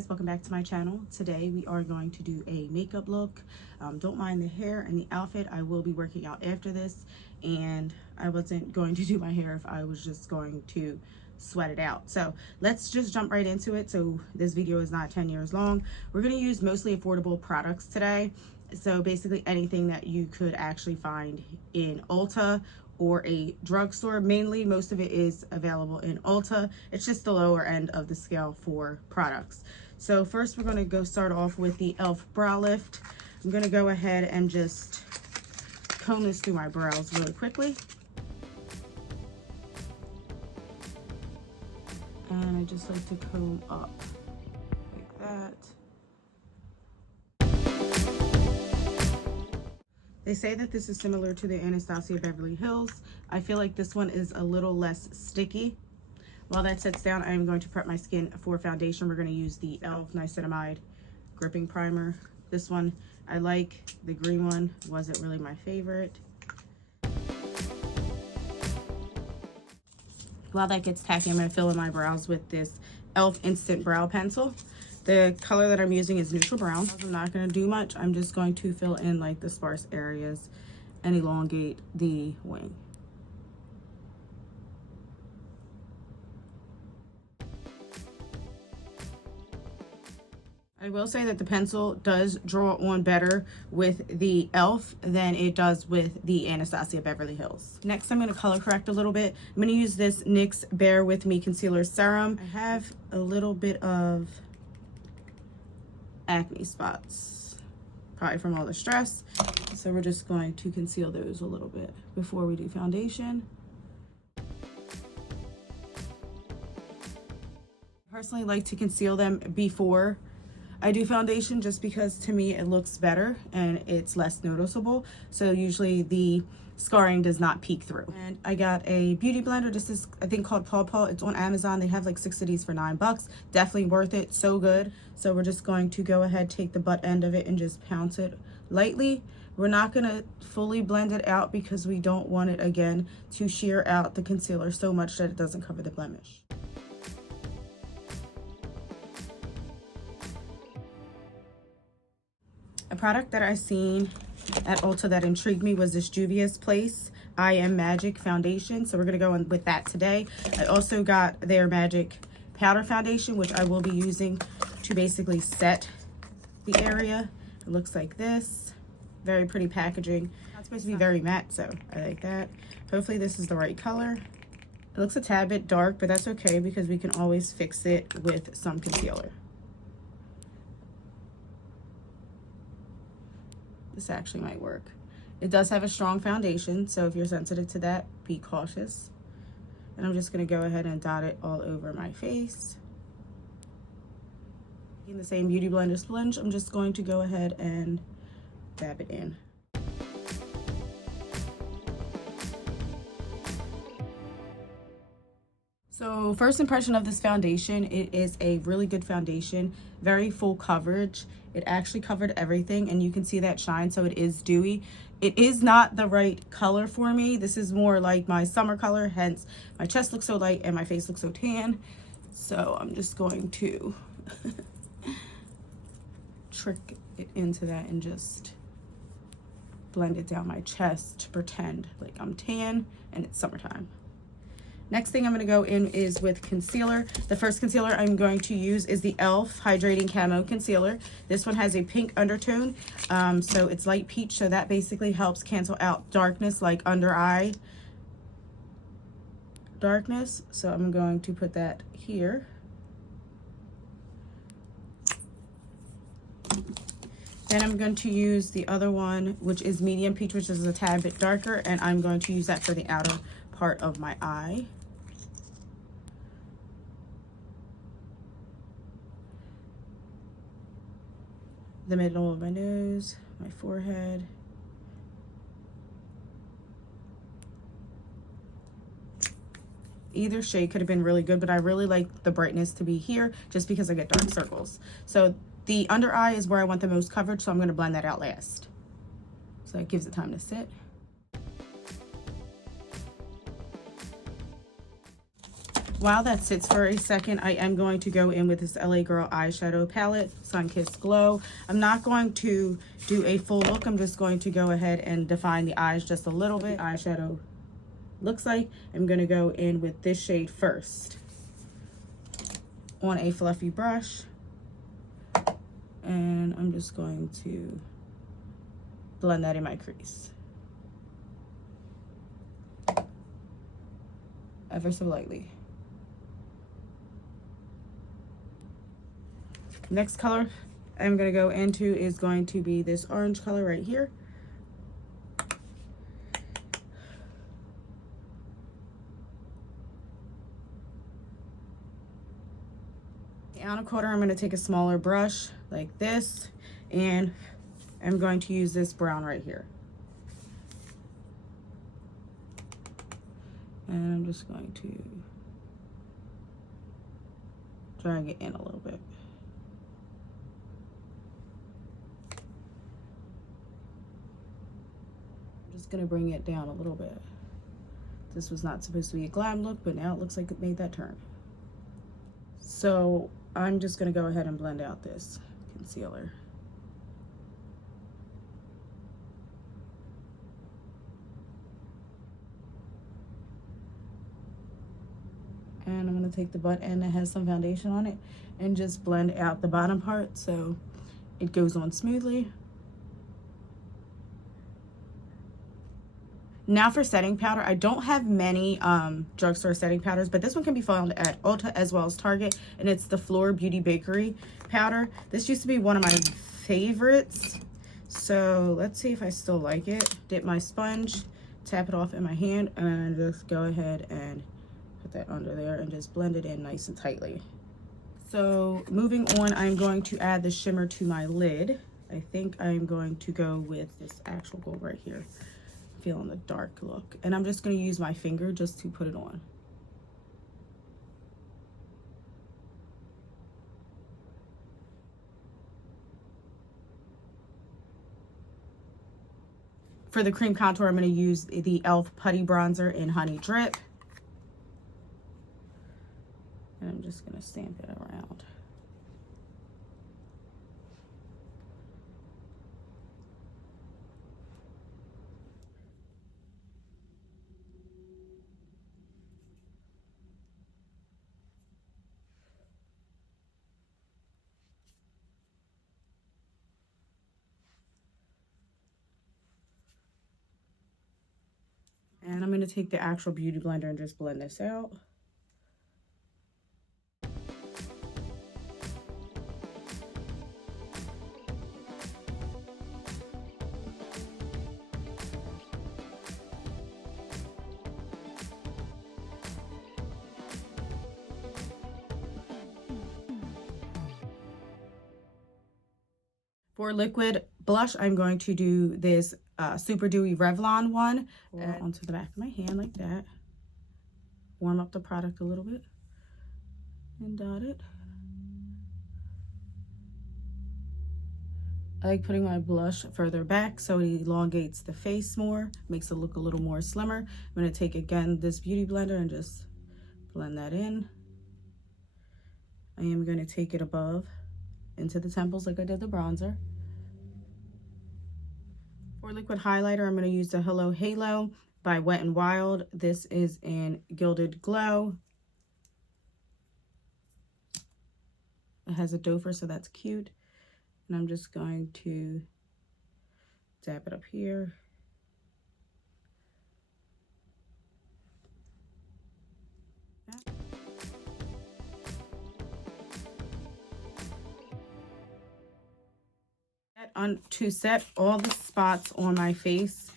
guys, welcome back to my channel. Today we are going to do a makeup look. Don't mind the hair and the outfit. I will be working out after this, and I wasn't going to do my hair if I was just going to sweat it out. So let's just jump right into it so this video is not 10 years long. We're going to use mostly affordable products today. So basically anything that you could actually find in Ulta or a drugstore. Mainly, most of it is available in Ulta. It's just the lower end of the scale for products. So first we're gonna go start off with the e.l.f. Brow Lift. I'm gonna go ahead and just comb this through my brows really quickly. And I just like to comb up like that. They say that this is similar to the Anastasia Beverly Hills. I feel like this one is a little less sticky. While that sets down, I am going to prep my skin for foundation. We're going to use the e.l.f. Niacinamide Gripping Primer. This one I like. The green one wasn't really my favorite. While that gets tacky, I'm going to fill in my brows with this e.l.f. Instant Brow Pencil. The color that I'm using is neutral brown. I'm not going to do much. I'm just going to fill in like the sparse areas and elongate the wing. I will say that the pencil does draw on better with the e.l.f. than it does with the Anastasia Beverly Hills. Next, I'm going to color correct a little bit. I'm going to use this NYX Bare With Me Concealer Serum. I have a little bit of acne spots, probably from all the stress, so we're just going to conceal those a little bit before we do foundation. I personally like to conceal them before I do foundation, just because to me it looks better and it's less noticeable, so usually the scarring does not peek through. And I got a beauty blender. This is, I think, called Paw Paw. It's on Amazon. They have like 6 of these for $9. Definitely worth it. So good. So we're just going to go ahead, take the butt end of it and just pounce it lightly. We're not going to fully blend it out because we don't want it, again, to shear out the concealer so much that it doesn't cover the blemish. A product that I seen at Ulta that intrigued me was this Juvia's Place I Am Magic foundation. So we're going to go in with that today. I also got their Magic Powder Foundation, which I will be using to basically set the area. It looks like this. Very pretty packaging. It's supposed to be very matte, so I like that. Hopefully this is the right color. It looks a tad bit dark, but that's okay because we can always fix it with some concealer. This actually might work. It does have a strong foundation, so if you're sensitive to that, be cautious. And I'm just going to go ahead and dot it all over my face. In the same Beauty Blender sponge, I'm just going to go ahead and dab it in. So first impression of this foundation, it is a really good foundation, very full coverage. It actually covered everything and you can see that shine, so it is dewy. It is not the right color for me. This is more like my summer color, hence my chest looks so light and my face looks so tan. So I'm just going to trick it into that and just blend it down my chest to pretend like I'm tan and it's summertime. Next thing I'm going to go in is with concealer. The first concealer I'm going to use is the e.l.f. Hydrating Camo Concealer. This one has a pink undertone, so it's light peach, so that basically helps cancel out darkness like under eye darkness. So I'm going to put that here. Then I'm going to use the other one, which is medium peach, which is a tad bit darker, and I'm going to use that for the outer part of my eye. The middle of my nose, my forehead. Either shade could have been really good, but I really like the brightness to be here just because I get dark circles. So the under eye is where I want the most coverage, so I'm going to blend that out last. So it gives it time to sit. While that sits for a second, I am going to go in with this LA Girl eyeshadow palette, Sunkissed Glow. I'm not going to do a full look. I'm just going to go ahead and define the eyes just a little bit. Eyeshadow looks like. I'm going to go in with this shade first on a fluffy brush. And I'm just going to blend that in my crease. Ever so lightly. Next color I'm going to go into is going to be this orange color right here. The outer corner, I'm going to take a smaller brush like this, and I'm going to use this brown right here. And I'm just going to drag it in a little bit. I'm just going to bring it down a little bit. This was not supposed to be a glam look, but now it looks like it made that turn. So I'm just going to go ahead and blend out this concealer. And I'm going to take the butt end that has some foundation on it and just blend out the bottom part so it goes on smoothly. Now for setting powder, I don't have many drugstore setting powders, but this one can be found at Ulta as well as Target, and it's the Floor Beauty Bakery powder. This used to be one of my favorites, so let's see if I still like it. Dip my sponge, tap it off in my hand, and just go ahead and put that under there and just blend it in nice and tightly. So moving on, I'm going to add the shimmer to my lid. I think I'm going to go with this actual gold right here. Feeling the dark look, and I'm just going to use my finger just to put it on. For the cream contour, I'm going to use the e.l.f. Putty Bronzer in Honey Drip, and I'm just going to stamp it around. And I'm going to take the actual beauty blender and just blend this out. For liquid blush, I'm going to do this Super Dewy Revlon one onto the back of my hand like that. Warm up the product a little bit and dot it. I like putting my blush further back so it elongates the face more, makes it look a little more slimmer. I'm going to take again this beauty blender and just blend that in. I am going to take it above into the temples like I did the bronzer. For liquid highlighter, I'm going to use the Hello Halo by Wet n Wild. This is in Gilded Glow. It has a dofer, so that's cute. And I'm just going to dab it up here. To set all the spots on my face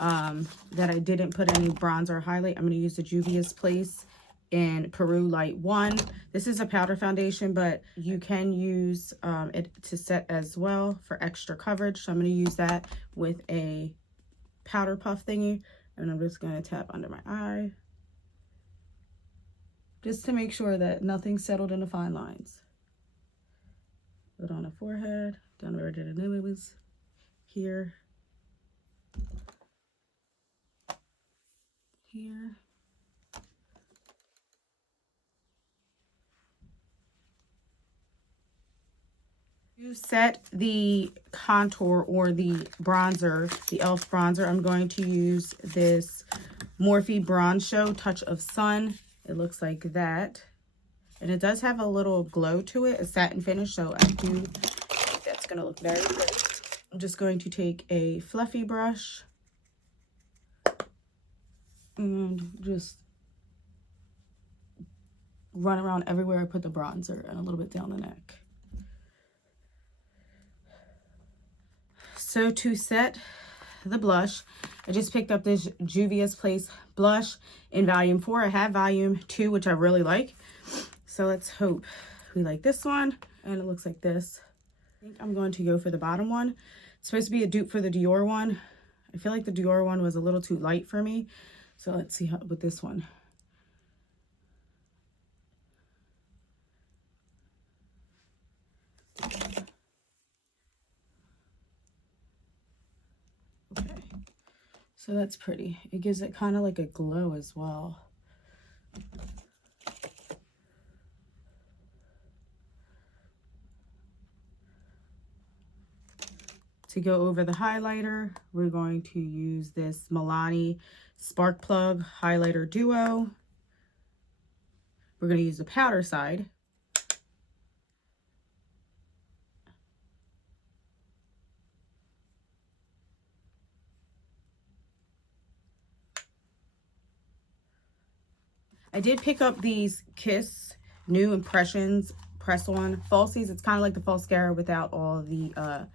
that I didn't put any bronzer or highlight, I'm going to use the Juvia's Place in Peru Light 1. This is a powder foundation, but you can use it to set as well for extra coverage. So I'm going to use that with a powder puff thingy, and I'm just going to tap under my eye just to make sure that nothing's settled into fine lines. Put on the forehead, down where the nose was, here, here, To set the contour or the bronzer, the e.l.f. bronzer, I'm going to use this Morphe Bronze Show Touch of Sun. It looks like that. And it does have a little glow to it, a satin finish, so I do think that's going to look very pretty. I'm just going to take a fluffy brush and just run around everywhere I put the bronzer and a little bit down the neck. So to set the blush, I just picked up this Juvia's Place blush in volume 4. I have volume 2, which I really like. So let's hope we like this one. And it looks like this. I think I'm going to go for the bottom one. It's supposed to be a dupe for the Dior one. I feel like the Dior one was a little too light for me. So let's see how with this one. Okay. So that's pretty. It gives it kind of like a glow as well. To go over the highlighter, we're going to use this Milani Spark Plug Highlighter Duo. We're going to use the powder side. I did pick up these Kiss New Impressions press-on falsies. It's kind of like the Falscara without all the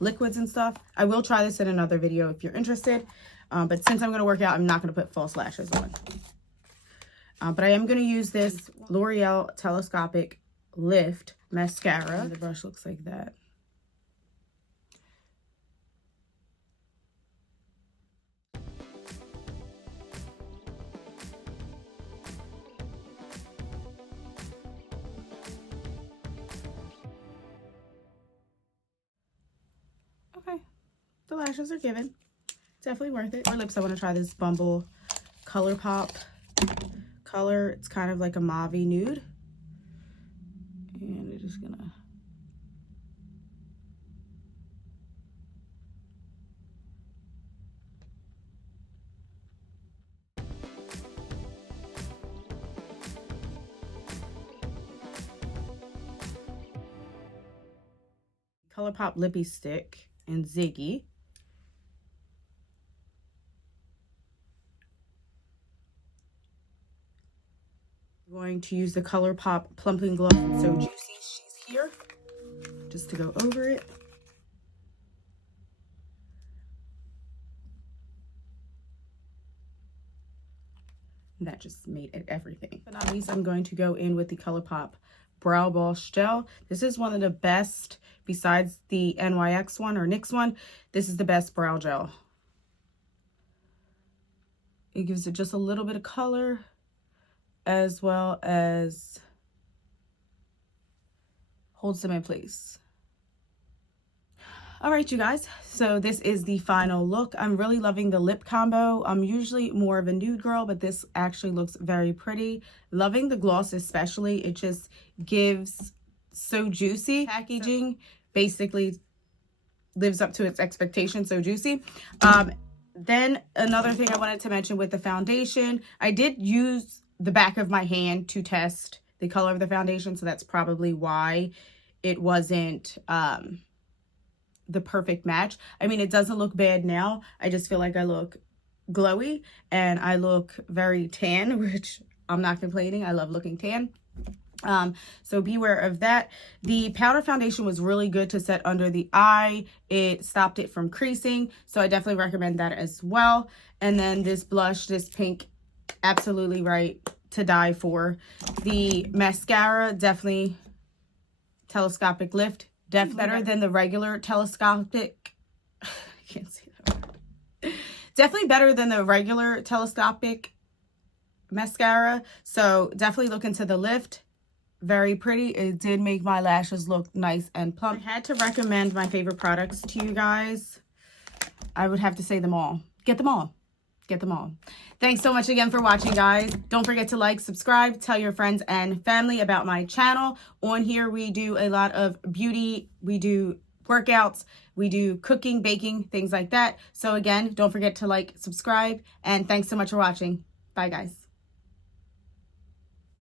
liquids and stuff. I will try this in another video if you're interested. But since I'm going to work out, I'm not going to put false lashes on. But I am going to use this L'Oreal Telescopic Lift Mascara. The brush looks like that. Okay, the lashes are given. Definitely worth it. For lips, I want to try this Bumble ColourPop color. It's kind of like a mauve-y nude. And we're just gonna... ColourPop Lippy Stick and Ziggy. I'm going to use the ColourPop Plumping Gloss So Juicy She's Here just to go over it. And that just made it everything. But not least, I'm going to go in with the ColourPop Brow Boss Gel. This is one of the best, besides the NYX one or NYX one, this is the best brow gel. It gives it just a little bit of color, as well as holds them in place. All right, you guys, so this is the final look. I'm really loving the lip combo. I'm usually more of a nude girl, but this actually looks very pretty. Loving the gloss especially. It just gives So Juicy. Packaging basically lives up to its expectations, So Juicy. Then another thing I wanted to mention with the foundation, I did use the back of my hand to test the color of the foundation, so that's probably why it wasn't the perfect match. I mean, it doesn't look bad now. I just feel like I look glowy and I look very tan, which I'm not complaining. I love looking tan. So beware of that. The powder foundation was really good to set under the eye. It stopped it from creasing, so I definitely recommend that as well. And then this blush, this pink, absolutely right to die for. The mascara, definitely telescopic lift, definitely better than the regular telescopic. I can't see that word. Definitely better than the regular telescopic mascara. So definitely look into the lift. Very pretty. It did make my lashes look nice and plump. If I had to recommend my favorite products to you guys, I would have to say them all. Get them all. Get them all. Thanks so much again for watching, guys. Don't forget to like, subscribe, tell your friends and family about my channel. On here, we do a lot of beauty. We do workouts. We do cooking, baking, things like that. So again, don't forget to like, subscribe, and thanks so much for watching. Bye, guys.